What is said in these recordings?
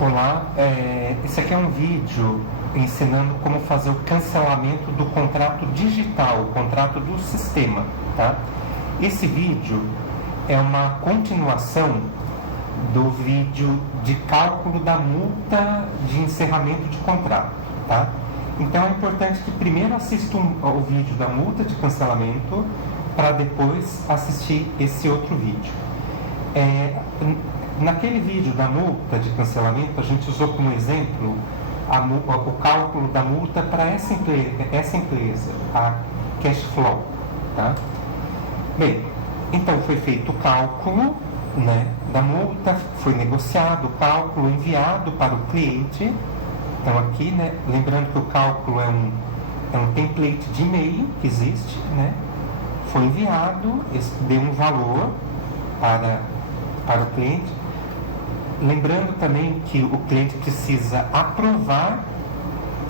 Olá, esse aqui é um vídeo ensinando como fazer o cancelamento do contrato digital, o contrato do sistema, tá? Esse vídeo é uma continuação do vídeo de cálculo da multa de encerramento de contrato, tá? Então é importante que primeiro assistam ao vídeo da multa de cancelamento para depois assistir esse outro vídeo. Naquele vídeo da multa de cancelamento, a gente usou como exemplo o cálculo da multa para essa empresa, a Cashflow, tá? Bem, então foi feito o cálculo, né, da multa, foi negociado o cálculo, enviado para o cliente. Então aqui, né, lembrando que o cálculo é um template de e-mail que existe, né? Foi enviado, deu um valor para o cliente. Lembrando também que o cliente precisa aprovar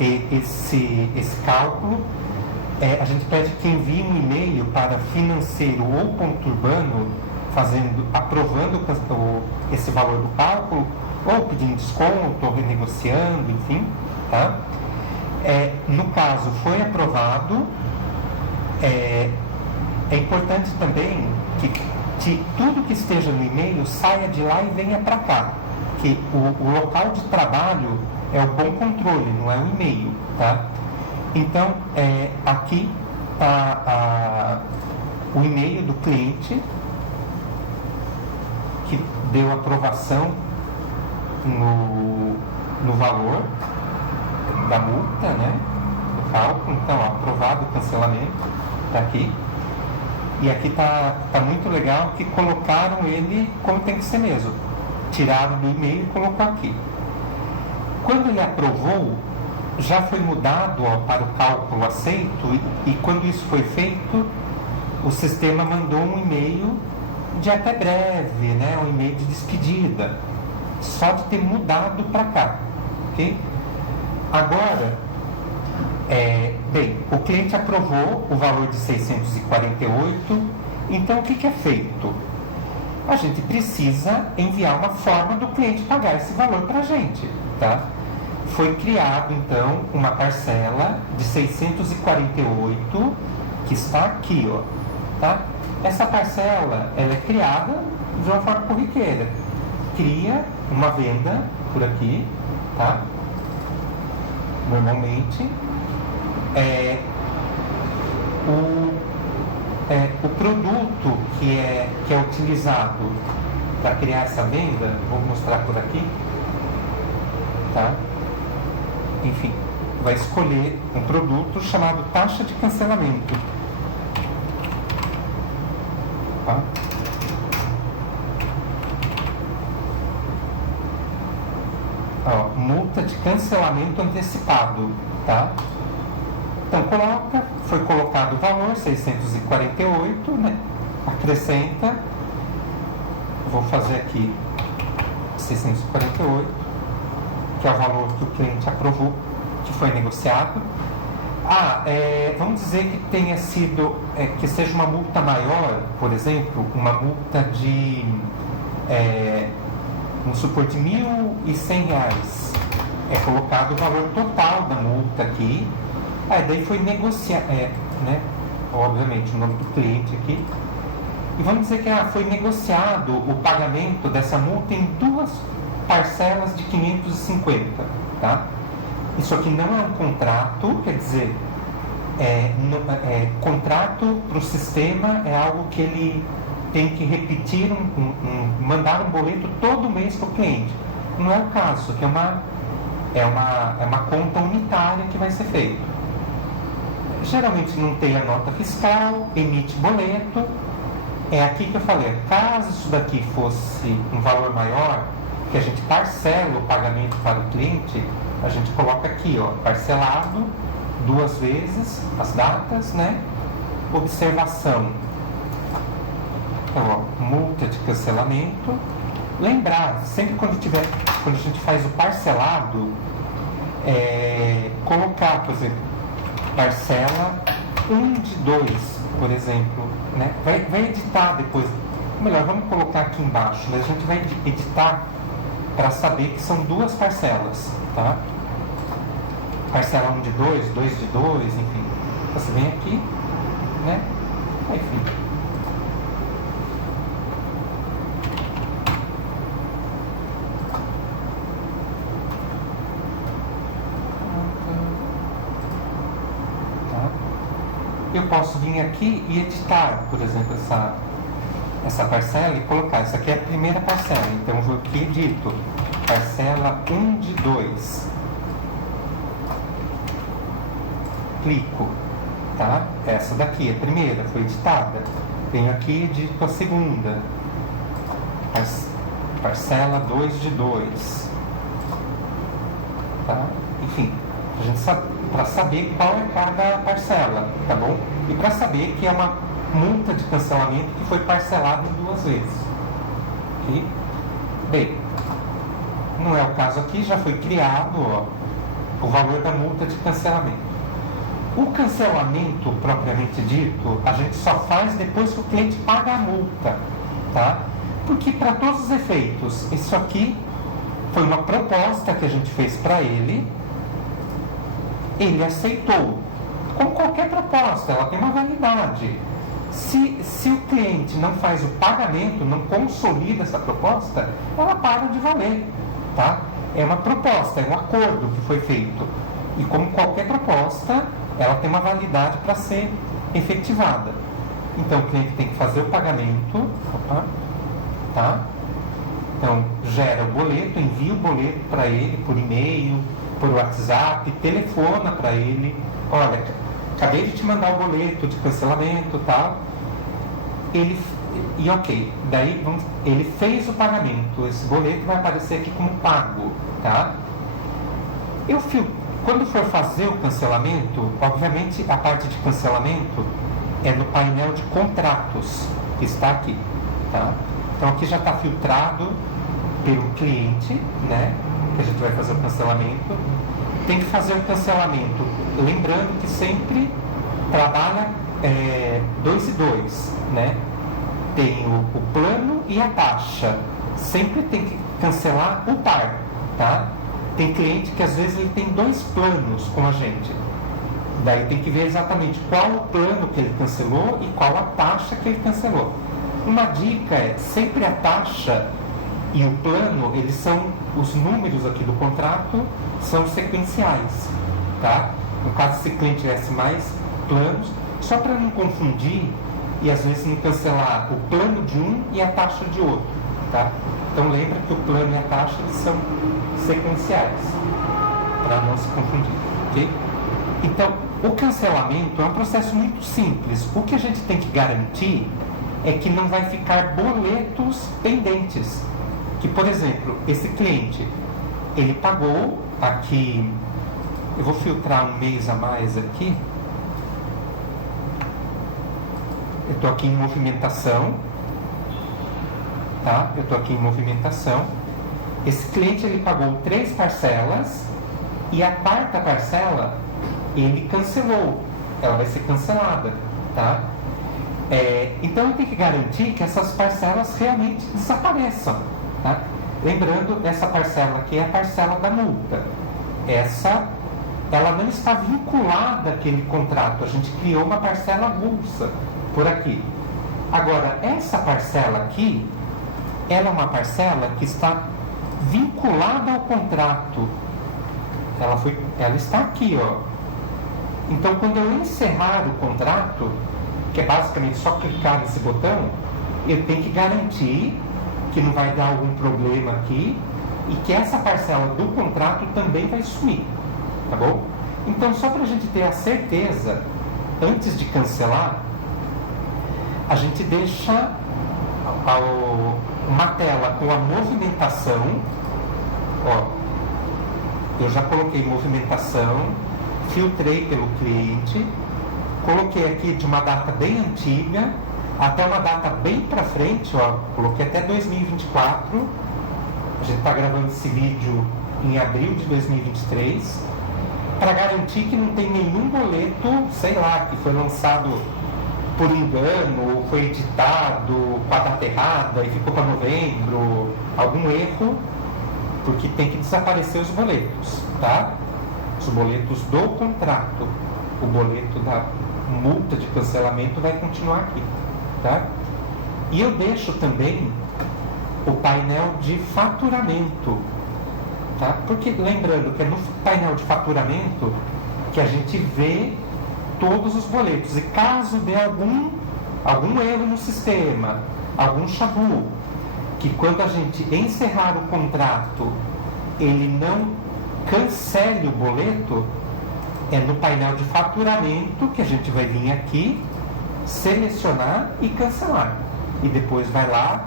esse cálculo. A gente pede que envie um e-mail para financeiro ou ponto urbano, aprovando esse valor do cálculo, ou pedindo desconto, ou renegociando, enfim, tá? No caso, foi aprovado. É importante também que tudo que esteja no e-mail saia de lá e venha para cá, que o local de trabalho é o bom controle, não é o e-mail, tá? Então, aqui está o e-mail do cliente que deu aprovação no valor da multa, né, do cálculo. Então, aprovado o cancelamento, está aqui. E aqui tá muito legal que colocaram ele como tem que ser mesmo. Tiraram do e-mail e colocou aqui. Quando ele aprovou, já foi mudado para o cálculo aceito, e quando isso foi feito, o sistema mandou um e-mail de até breve, né? Um e-mail de despedida, só de ter mudado para cá, ok? Agora, bem, o cliente aprovou o valor de 648, então o que é feito? A gente precisa enviar uma forma do cliente pagar esse valor para a gente, tá? Foi criado, então, uma parcela de 648, que está aqui, ó, tá? Essa parcela, ela é criada de uma forma corriqueira. Cria uma venda por aqui, tá? Normalmente, o produto que é utilizado para criar essa venda, vou mostrar por aqui, tá? Enfim, vai escolher um produto chamado taxa de cancelamento, tá? Ó, multa de cancelamento antecipado, tá? Então foi colocado o valor, 648, né? Acrescenta, vou fazer aqui 648, que é o valor que o cliente aprovou, que foi negociado. Vamos dizer que tenha sido, que seja uma multa maior, por exemplo, uma multa de, vamos supor, de R$1.100. É colocado o valor total da multa aqui. Daí foi negociar, né? Obviamente, o nome do cliente aqui. E vamos dizer que foi negociado o pagamento dessa multa em duas parcelas de 550, tá? Isso aqui não é um contrato, quer dizer, contrato para o sistema é algo que ele tem que repetir, mandar um boleto todo mês para o cliente. Não é o caso, que é uma conta unitária que vai ser feita. Geralmente não tem a nota fiscal, emite boleto. É aqui que eu falei, caso isso daqui fosse um valor maior, que a gente parcela o pagamento para o cliente, a gente coloca aqui, ó, parcelado, 2 vezes, as datas, né? Observação. Então, ó, multa de cancelamento. Lembrar, sempre quando a gente faz o parcelado, colocar, por exemplo, parcela 1 de 2, por exemplo, né? Vai editar depois. Melhor, vamos colocar aqui embaixo, mas a gente vai editar para saber que são duas parcelas, tá? Parcela 1 de 2, 2 de 2, enfim. Você vem aqui, né? Enfim. Tá? Eu posso vir aqui e editar, por exemplo, essa parcela e colocar. Essa aqui é a primeira parcela, então eu vou aqui e edito. Parcela 1 de 2. Clico, tá? Essa daqui, a primeira, foi editada. Venho aqui e edito a segunda. Parcela 2 de 2. Tá? Enfim, para saber qual é cada parcela, tá bom? E para saber que é uma multa de cancelamento que foi parcelada em 2 vezes. Ok? Bem, não é o caso aqui, já foi criado, ó, o valor da multa de cancelamento. O cancelamento, propriamente dito, a gente só faz depois que o cliente paga a multa, tá? Porque, para todos os efeitos, isso aqui foi uma proposta que a gente fez para ele aceitou. Como qualquer proposta, ela tem uma validade. Se o cliente não faz o pagamento, não consolida essa proposta, ela para de valer, tá? É uma proposta, é um acordo que foi feito. E como qualquer proposta, ela tem uma validade para ser efetivada. Então, o cliente tem que fazer o pagamento, tá? Então, gera o boleto, envia o boleto para ele por e-mail, por WhatsApp, telefona para ele. Olha, acabei de te mandar o boleto de cancelamento, tá? Daí ele fez o pagamento. Esse boleto vai aparecer aqui como pago, tá? Quando for fazer o cancelamento, obviamente a parte de cancelamento é no painel de contratos, que está aqui, tá? Então aqui já está filtrado pelo cliente, né? Que a gente vai fazer o cancelamento. Tem que fazer o cancelamento, lembrando que sempre trabalha 2 e 2, né? Tem o plano e a taxa. Sempre tem que cancelar o par, tá? Tem cliente que às vezes ele tem 2 planos com a gente. Daí tem que ver exatamente qual o plano que ele cancelou e qual a taxa que ele cancelou. Uma dica é, sempre a taxa e o plano, eles são, os números aqui do contrato são sequenciais, tá? No caso, se o cliente tivesse mais planos, só para não confundir e às vezes não cancelar o plano de um e a taxa de outro, tá? Então lembra que o plano e a taxa eles são sequenciais, para não se confundir, ok? Então, o cancelamento é um processo muito simples. O que a gente tem que garantir é que não vai ficar boletos pendentes. Que, por exemplo, esse cliente, ele pagou aqui, eu vou filtrar um mês a mais aqui. Eu estou aqui em movimentação, tá? Eu estou aqui em movimentação. Esse cliente, ele pagou 3 parcelas e a 4ª parcela, ele cancelou. Ela vai ser cancelada, tá? Então, eu tenho que garantir que essas parcelas realmente desapareçam, tá? Lembrando, essa parcela aqui é a parcela da multa. Ela não está vinculada àquele contrato. A gente criou uma parcela avulsa por aqui. Agora, essa parcela aqui, ela é uma parcela que está vinculada ao contrato. Ela está aqui, ó. Então, quando eu encerrar o contrato, que é basicamente só clicar nesse botão, eu tenho que garantir que não vai dar algum problema aqui e que essa parcela do contrato também vai sumir, tá bom? Então, só para a gente ter a certeza, antes de cancelar, a gente deixa uma tela com a movimentação, ó, eu já coloquei movimentação, filtrei pelo cliente, coloquei aqui de uma data bem antiga até uma data bem para frente, ó, coloquei até 2024. A gente está gravando esse vídeo em abril de 2023, para garantir que não tem nenhum boleto, sei lá, que foi lançado por engano, ou foi editado com a data errada e ficou para novembro, algum erro, porque tem que desaparecer os boletos, tá? Os boletos do contrato. O boleto da multa de cancelamento vai continuar aqui, tá? E eu deixo também o painel de faturamento, tá? Porque lembrando que é no painel de faturamento que a gente vê todos os boletos, e caso dê algum erro no sistema, algum chabu, que quando a gente encerrar o contrato ele não cancele o boleto, é no painel de faturamento que a gente vai vir aqui, selecionar e cancelar, e depois vai lá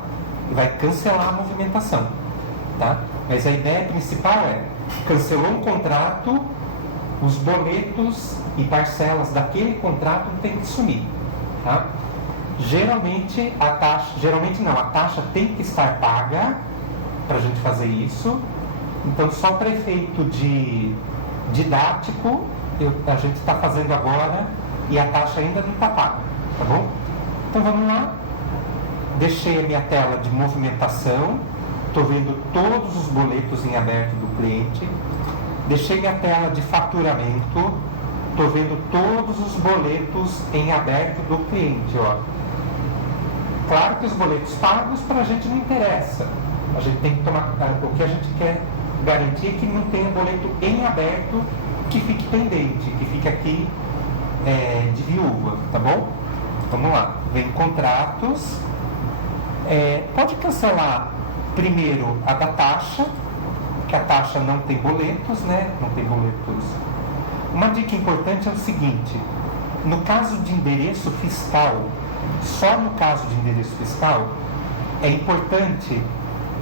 e vai cancelar a movimentação, tá? Mas a ideia principal é: cancelou um contrato, os boletos e parcelas daquele contrato tem que sumir, tá? Geralmente a taxa tem que estar paga para a gente fazer isso. Então só para efeito de didático a gente está fazendo agora e a taxa ainda não está paga, tá bom? Então vamos lá. Deixei a minha tela de movimentação, estou vendo todos os boletos em aberto do cliente. Deixei minha tela de faturamento, estou vendo todos os boletos em aberto do cliente, ó. Claro que os boletos pagos para a gente não interessa. A gente tem que tomar, o que a gente quer garantir é que não tenha boleto em aberto que fique pendente, que fique aqui de viúva, tá bom? Vamos lá. Vem contratos. Pode cancelar primeiro a da taxa, que a taxa não tem boletos, né? Não tem boletos. Uma dica importante é o seguinte: no caso de endereço fiscal, só no caso de endereço fiscal, é importante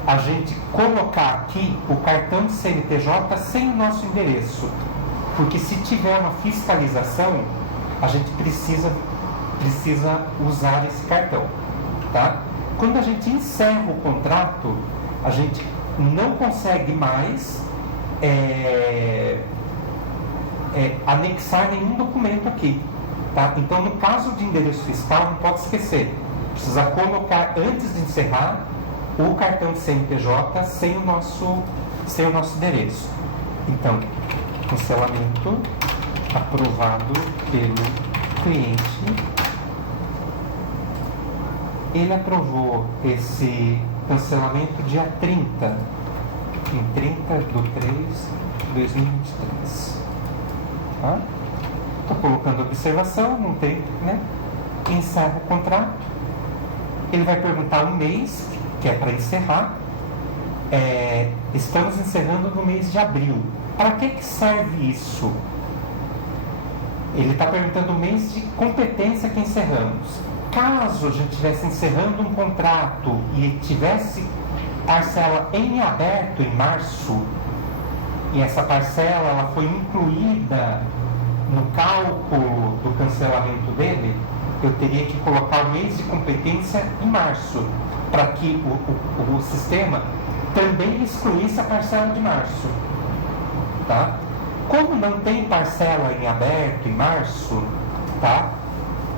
a gente colocar aqui o cartão de CNPJ sem o nosso endereço, porque se tiver uma fiscalização, a gente precisa usar esse cartão, tá? Quando a gente encerra o contrato, a gente não consegue mais anexar nenhum documento aqui, tá? Então, no caso de endereço fiscal, não pode esquecer, precisa colocar antes de encerrar o cartão de CNPJ sem o nosso endereço. Então, cancelamento aprovado pelo cliente. Ele aprovou esse cancelamento dia 30, em 30/3/2023. Tá? Estou colocando observação, não tem, né? Encerra o contrato. Ele vai perguntar um mês, que é para encerrar. Estamos encerrando no mês de abril. Para que serve isso? Ele está perguntando o mês de competência que encerramos. Caso a gente estivesse encerrando um contrato e tivesse parcela em aberto em março, e essa parcela ela foi incluída no cálculo do cancelamento dele, eu teria que colocar o mês de competência em março, para que o sistema também excluísse a parcela de março, tá? Como não tem parcela em aberto em março, tá?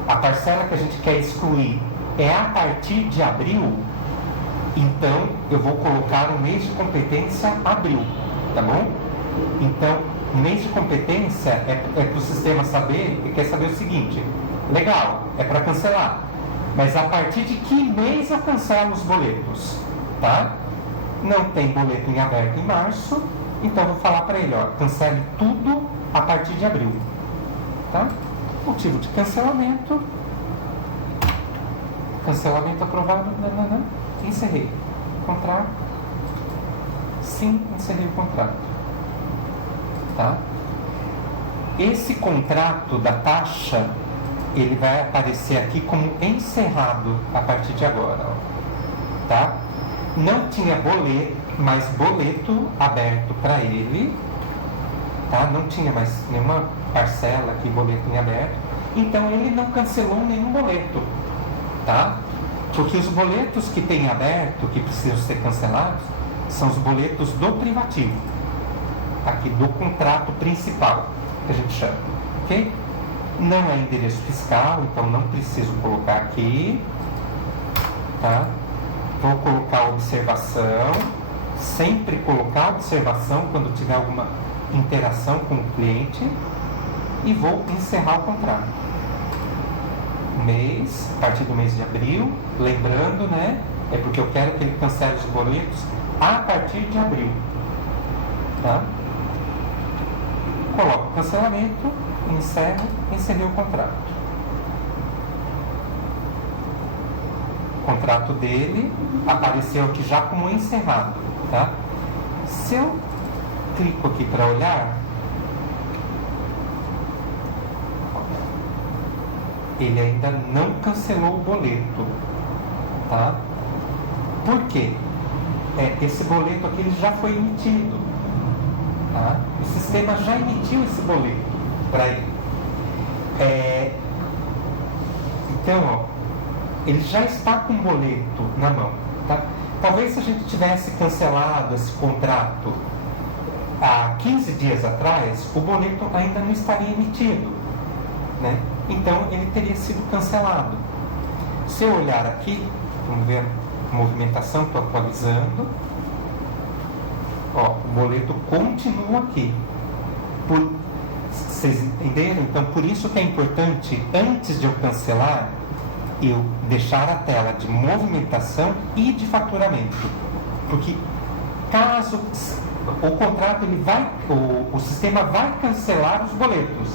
A parcela que a gente quer excluir é a partir de abril, então eu vou colocar o mês de competência abril, tá bom? Então, o mês de competência é para o sistema saber, ele quer saber o seguinte: legal, é para cancelar, mas a partir de que mês eu cancelo os boletos, tá? Não tem boleto em aberto em março, então eu vou falar para ele, ó, cancele tudo a partir de abril, tá? Motivo de cancelamento aprovado, encerrei contrato, sim, encerrei o contrato, tá? Esse contrato da taxa, ele vai aparecer aqui como encerrado a partir de agora, ó, tá? Não tinha mais boleto aberto para ele, tá? Não tinha mais nenhuma parcela aqui, boleto em aberto, então ele não cancelou nenhum boleto, tá? Porque os boletos que tem aberto, que precisam ser cancelados, são os boletos do privativo, aqui do contrato principal, que a gente chama, ok? Não é endereço fiscal, então não preciso colocar aqui, tá? Vou colocar observação, sempre colocar observação quando tiver alguma interação com o cliente e vou encerrar o contrato. A partir do mês de abril, lembrando, né? É porque eu quero que ele cancele os boletos a partir de abril. Tá? Coloco o cancelamento, encerrei o contrato. O contrato dele apareceu aqui já como encerrado. Tá? Se eu clico aqui para olhar, ele ainda não cancelou o boleto, tá? Por quê? Esse boleto aqui ele já foi emitido, tá? O sistema já emitiu esse boleto para ele. Então, ó, ele já está com o boleto na mão, tá? Talvez se a gente tivesse cancelado esse contrato há 15 dias atrás, o boleto ainda não estaria emitido, né? Então ele teria sido cancelado. Se eu olhar aqui, vamos ver a movimentação, estou atualizando. Ó, o boleto continua aqui. Vocês entenderam? Então por isso que é importante, antes de eu cancelar, eu deixar a tela de movimentação e de faturamento. Porque caso o contrato o sistema vai cancelar os boletos,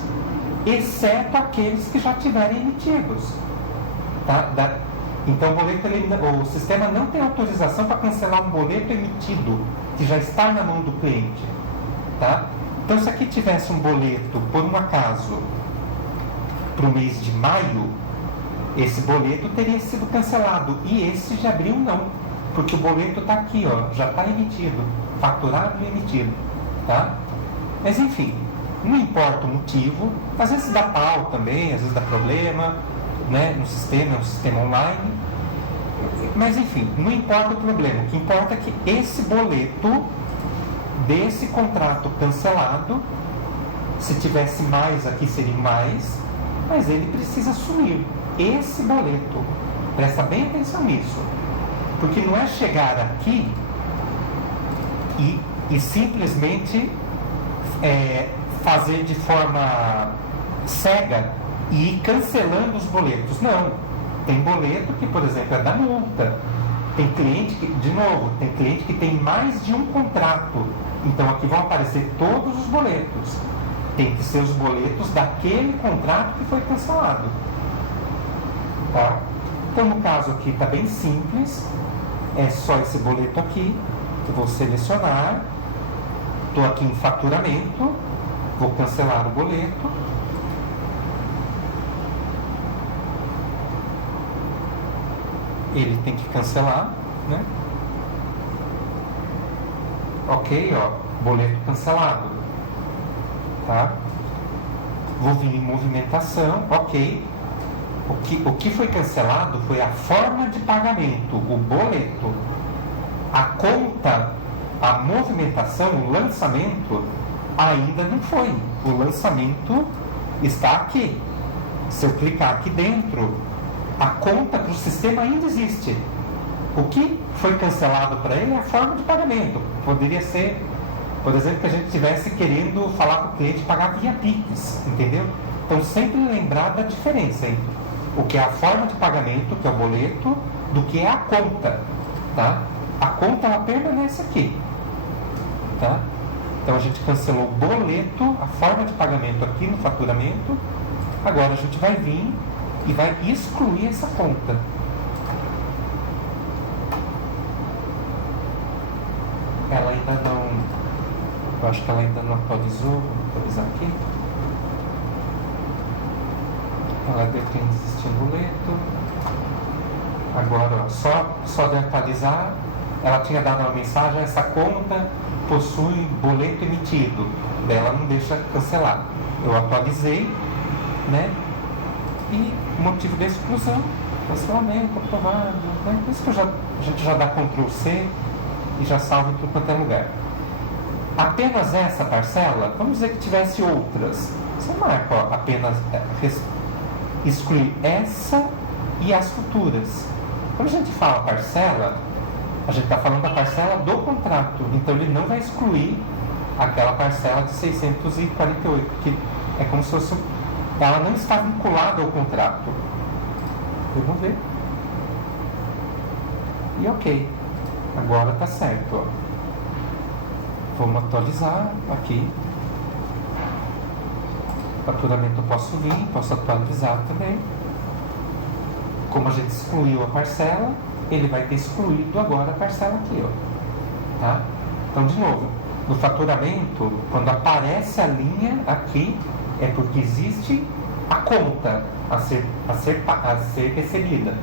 exceto aqueles que já tiverem emitidos. Tá? Então o sistema não tem autorização para cancelar um boleto emitido que já está na mão do cliente. Tá? Então se aqui tivesse um boleto, por um acaso, para o mês de maio, esse boleto teria sido cancelado. E esse de abril não, porque o boleto está aqui, ó, já está emitido, faturado e emitido. Tá? Mas enfim, não importa o motivo, às vezes dá pau também, às vezes dá problema, né, no sistema, é um sistema online, mas enfim, não importa o problema, o que importa é que esse boleto desse contrato cancelado, se tivesse mais aqui seria mais, mas ele precisa sumir, esse boleto, presta bem atenção nisso, porque não é chegar aqui e simplesmente fazer de forma cega e ir cancelando os boletos. Não. Tem boleto que, por exemplo, é da multa. Tem cliente que, de novo, tem cliente que tem mais de um contrato. Então aqui vão aparecer todos os boletos. Tem que ser os boletos daquele contrato que foi cancelado. Tá? Então no caso aqui está bem simples. É só esse boleto aqui. Eu vou selecionar. Estou aqui em faturamento. Vou cancelar o boleto. Ele tem que cancelar, né? Ok, ó, boleto cancelado. Tá? Vou vir em movimentação, ok. O que foi cancelado foi a forma de pagamento, o boleto. A conta, a movimentação, o lançamento ainda não foi. O lançamento está aqui. Se eu clicar aqui dentro, a conta para o sistema ainda existe. O que foi cancelado para ele é a forma de pagamento. Poderia ser, por exemplo, que a gente estivesse querendo falar para o cliente pagar via Pix, entendeu? Então sempre lembrar da diferença entre o que é a forma de pagamento, que é o boleto, do que é a conta. Tá? A conta ela permanece aqui. Tá? Então a gente cancelou o boleto, a forma de pagamento aqui no faturamento. Agora a gente vai vir e vai excluir essa conta. Ela ainda não... Eu acho que ela ainda não atualizou. Vou atualizar aqui. Ela detém existir boleto. Agora, ó, só de atualizar, ela tinha dado uma mensagem: essa conta possui boleto emitido. Daí ela não deixa cancelar. Eu atualizei, né? E motivo da exclusão, cancelamento, aprovado, né? Por isso que a gente já dá Ctrl C e já salva em tudo quanto é lugar. Apenas essa parcela, vamos dizer que tivesse outras. Você marca, ó, apenas excluir essa e as futuras. Quando a gente fala parcela, A gente está falando da parcela do contrato, então ele não vai excluir aquela parcela de 648, que é como se fosse, ela não está vinculada ao contrato. Vamos ver. E ok, agora está certo, ó. Vamos atualizar aqui. Faturamento eu posso vir, posso atualizar também. Como a gente excluiu a parcela, ele vai ter excluído agora a parcela aqui, ó. Tá? Então, de novo, no faturamento, quando aparece a linha aqui, é porque existe a conta a ser recebida,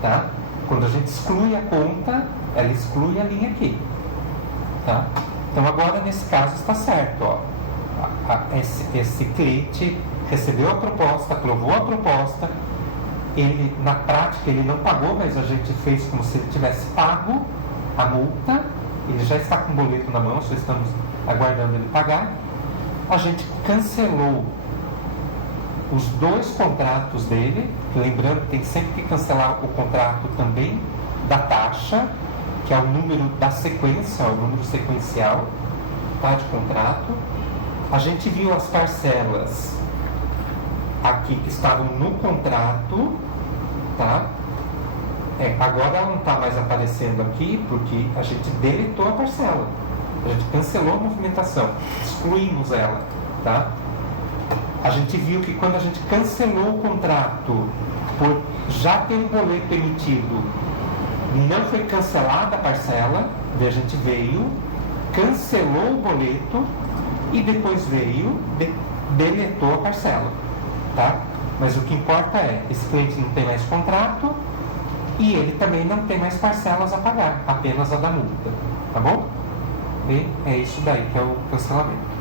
tá? Quando a gente exclui a conta, ela exclui a linha aqui, tá? Então, agora, nesse caso, está certo, ó. Esse cliente recebeu a proposta, aprovou a proposta, ele, na prática, ele não pagou, mas a gente fez como se ele tivesse pago a multa, ele já está com o boleto na mão, só estamos aguardando ele pagar. A gente cancelou os 2 contratos dele, lembrando que tem sempre que cancelar o contrato também da taxa, que é o número da sequência, o número sequencial, tá, de contrato. A gente viu as parcelas aqui que estavam no contrato, tá? Agora ela não está mais aparecendo aqui porque a gente deletou a parcela, a gente cancelou a movimentação, excluímos ela, tá? A gente viu que quando a gente cancelou o contrato por já ter um boleto emitido, não foi cancelada a parcela, a gente veio, cancelou o boleto e depois veio, deletou a parcela, tá? Mas o que importa é, esse cliente não tem mais contrato e ele também não tem mais parcelas a pagar, apenas a da multa, tá bom? E é isso daí que é o cancelamento.